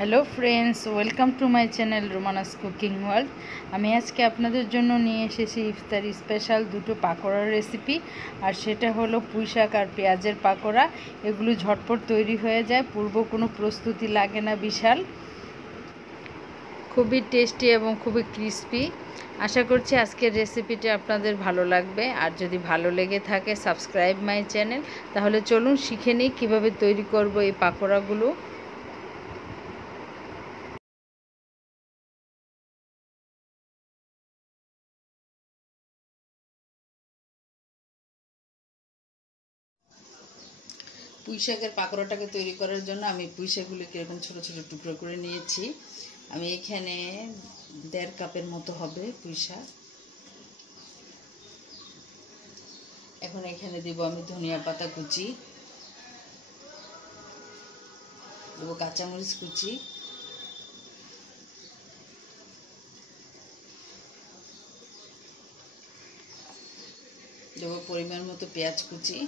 Hello friends, welcome to my channel রোমানাস cooking world. আমি আজকে আপনাদের জন্য নিয়ে এসেছি ইফতারি স্পেশাল দুটো পাকোড়ার রেসিপি। আর সেটা হলো পুঁইশাক আর পেঁয়াজের পাকোড়া। এগুলো ঝটপট তৈরি হয়ে যায়, পূর্ব কোনো প্রস্তুতি লাগে না বিশাল। খুবই টেস্টি এবং খুবই ক্রিস্পি। আশা করছি আজকের রেসিপিটা আপনাদের ভালো লাগবে। আর যদি ভালো লেগে থাকে সাবস্ক্রাইব মাই চ্যানেল। তাহলে চলুন শিখে নিই কীভাবে তৈরি করব এই পাকোড়াগুলো। পুঁইশাকের পাকোড়াটাকে তৈরি করার জন্য আমি পুঁইশাকগুলোকে এরকম ছোটো ছোটো টুকরো করে নিয়েছি। আমি এখানে 1.5 কাপের মতো হবে পুঁইশাক। এখন এখানে দেব আমি ধনিয়া পাতা কুচি, দেবো কাঁচামরিচ কুচি, দেবো পরিমাণ মতো পেঁয়াজ কুচি,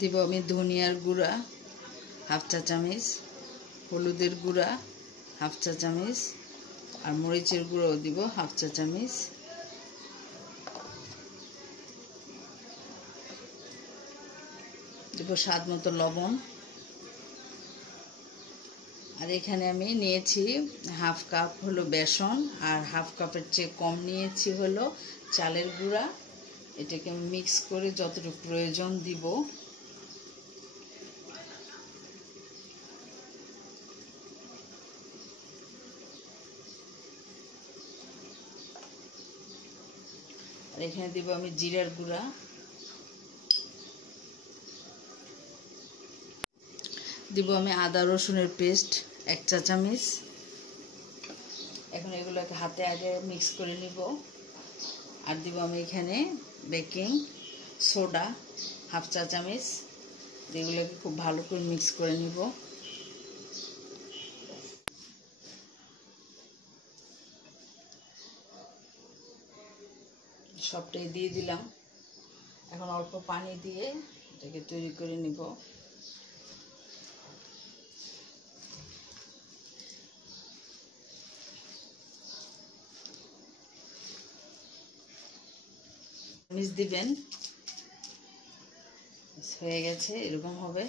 দেব আমি ধনিয়ার গুঁড়া 1/2 চা চামচ, হলুদের গুঁড়া 1/2 চা চামচ, আর মরিচের গুঁড়োও দিব 1/2 চা চামচ। দেব স্বাদ মতো লবণ। আর এখানে আমি নিয়েছি 1/2 কাপ হলো বেসন, আর 1/2 কাপের চেয়ে কম নিয়েছি হলো চালের গুঁড়া। এটাকে মিক্স করে যতটুকু প্রয়োজন দিব। আর এখানে দিব আমি জিরার গুঁড়া, দিব আমি আদা রসুনের পেস্ট 1 চা চামচ। এখন এগুলোকে হাতে আগে মিক্স করে নিব। আর দিব আমি এখানে বেকিং সোডা 1/2 চা চামচ। এগুলোকে খুব ভালো করে মিক্স করে নিব। সবটাই দিয়ে দিলাম। এখন অল্প পানি দিয়ে এটাকে তৈরি করে নিব। মিক্স দিবেন, হয়ে গেছে, এরকম হবে।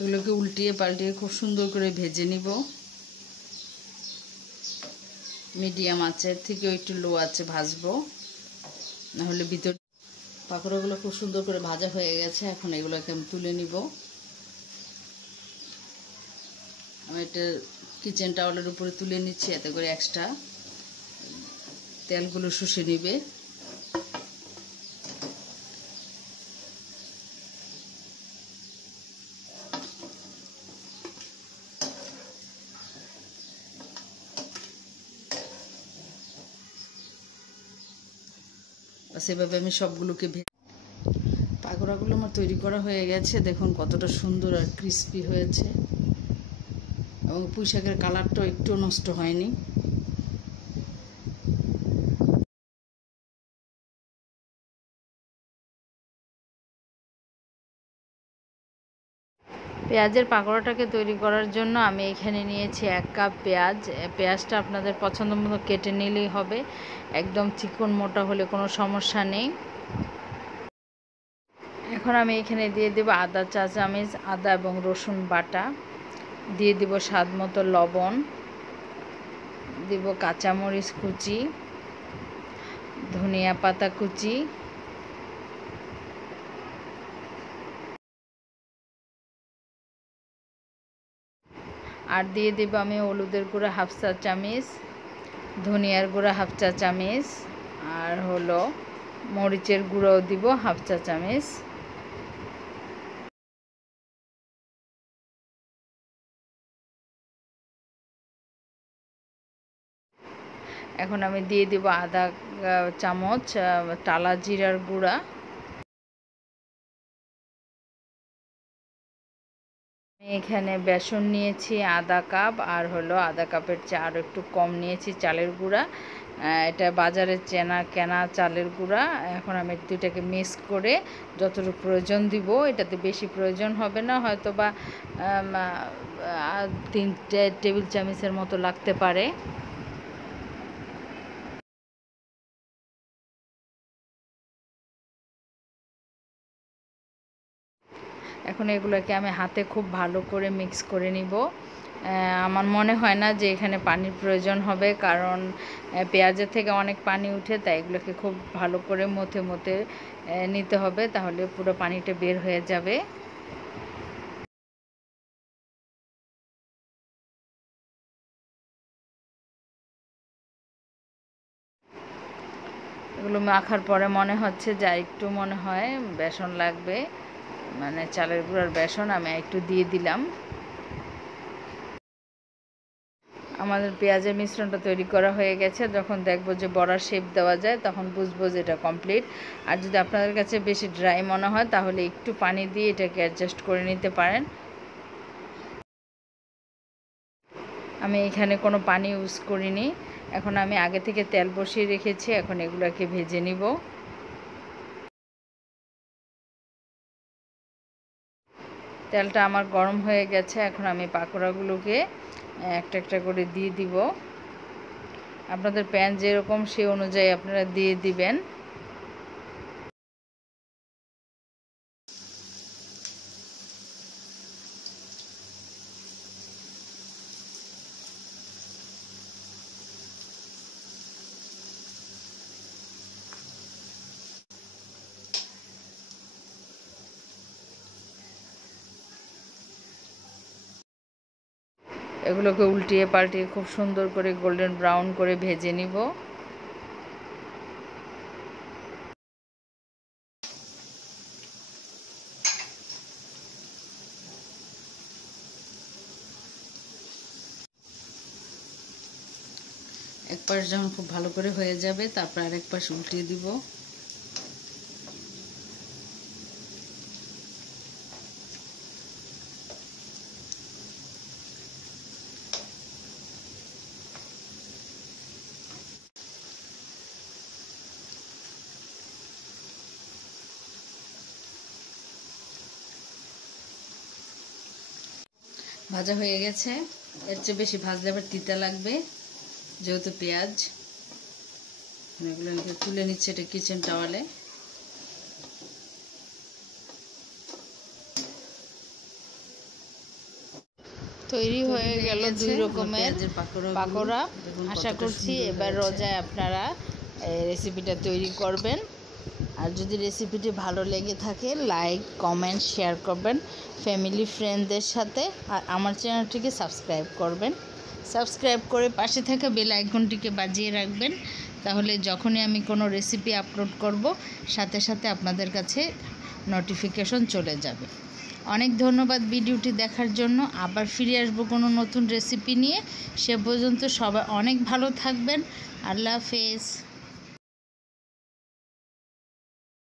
এগুলোকে উল্টিয়ে পাল্টিয়ে খুব সুন্দর করে ভেজে নিব। মিডিয়াম আঁচের থেকে একটু লো আঁচে ভাজবো, নাহলে ভিতর। পাকোড়াগুলো খুব সুন্দর করে ভাজা হয়ে গেছে। এখন এগুলোকে আমি তুলে নিব। আমি এটা কিচেন টাওয়ালের উপরে তুলে নিচ্ছি, এতে করে এক্সট্রা তেলগুলো শুষে নিবে। সেভাবে আমি সবগুলোকে পাকোড়াগুলো আমার তৈরি করা হয়ে গেছে। দেখুন কতটা সুন্দর আর ক্রিস্পি হয়েছে, এবং পুঁই শাকের কালারটাও একটু নষ্ট হয়নি। পেঁয়াজের পাকোড়াটাকে তৈরি করার জন্য আমি এখানে নিয়েছি 1 কাপ পেঁয়াজ। পেঁয়াজটা আপনাদের পছন্দ মতো কেটে নিলেই হবে, একদম চিকন মোটা হলে কোনো সমস্যা নেই। এখন আমি এখানে দিয়ে দেব আদা চা চামচ, আদা এবং রসুন বাটা, দিয়ে দিব স্বাদ মতো লবণ, দিব কাঁচামরিচ কুচি, ধনিয়া পাতা কুচি, আর দিয়ে দেব আমি হলুদের গুঁড়া 1/2 চা চামচ, ধনিয়ার গুঁড়া 1/2 চা চামচ, আর হলো মরিচের গুঁড়োও দিব 1/2 চা চামচ। এখন আমি দিয়ে দিব আধা চামচ টালা জিরার গুঁড়া। এখানে বেসন নিয়েছি আধা কাপ, আর হলো আধা কাপের চেয়ে আরও একটু কম নিয়েছি চালের গুঁড়া। এটা বাজারে কেনা চালের গুঁড়া। এখন আমি দুইটাকে মিক্স করে যতটুকু প্রয়োজন দিব, এটাতে বেশি প্রয়োজন হবে না, হয়তো বা 3 টেবিল চামচের মতো লাগতে পারে। এখন এগুলোকে আমি হাতে খুব ভালো করে মিক্স করে নিব। আমার মনে হয় না যে এখানে পানির প্রয়োজন হবে, কারণ পেঁয়াজের থেকে অনেক পানি উঠে, তাই এগুলোকে খুব ভালো করে মথে মথে নিতে হবে, তাহলে পুরো পানিটা বের হয়ে যাবে। এগুলো মাখার পরে মনে হচ্ছে যে একটু মনে হয় বেসন লাগবে, মানে চালের গুঁড়ার বেসন আমি একটু দিয়ে দিলাম। আমাদের পেঁয়াজের মিশ্রণটা তৈরি করা হয়ে গেছে। যখন দেখবো যে বড়ার শেপ দেওয়া যায়, তখন বুঝবো যে এটা কমপ্লিট। আর যদি আপনাদের কাছে বেশি ড্রাই মনে হয়, তাহলে একটু পানি দিয়ে এটাকে অ্যাডজাস্ট করে নিতে পারেন। আমি এখানে কোনো পানি ইউজ করিনি। এখন আমি আগে থেকে তেল বসিয়ে রেখেছি, এখন এগুলোকে ভেজে নিব। তেলটা আমার গরম হয়ে গেছে, এখন আমি পাকোড়াগুলোকে একটা একটা করে দিয়ে দিব। আপনাদের প্যান যেরকম সেই অনুযায়ী আপনারা দিয়ে দিবেন। এগুলোকে উল্টিয়ে পাল্টিয়ে খুব সুন্দর করে গোল্ডেন ব্রাউন করে ভেজে নিব। এক পাশ যখন খুব ভালো করে হয়ে যাবে, তারপর আরেক পাশ উল্টিয়ে দিব। ভাজা হয়ে গেছে। এর চেয়ে বেশি ভাজলে আবার তিতা লাগবে, যেহেতু পেঁয়াজ। এগুলো তুলে নিচ্ছে এটা কিচেন টাওয়ালে। তৈরি হয়ে গেল 2 রকমের পাকোড়া। আশা করছি এবার রোজায় আপনারা রেসিপিটা তৈরি করবেন। আর যদি রেসিপিটি ভালো লেগে থাকে, লাইক কমেন্ট শেয়ার করবেন ফ্যামিলি ফ্রেন্ডদের সাথে। আর আমার চ্যানেলটিকে সাবস্ক্রাইব করবেন। সাবস্ক্রাইব করে পাশে থাকা বেল আইকনটিকে বাজিয়ে রাখবেন, তাহলে যখনই আমি কোনো রেসিপি আপলোড করব, সাথে সাথে আপনাদের কাছে নোটিফিকেশন চলে যাবে। অনেক ধন্যবাদ ভিডিওটি দেখার জন্য। আবার ফিরে আসবো কোনো নতুন রেসিপি নিয়ে। সে পর্যন্ত সবাই অনেক ভালো থাকবেন। আল্লাহ হাফেজ।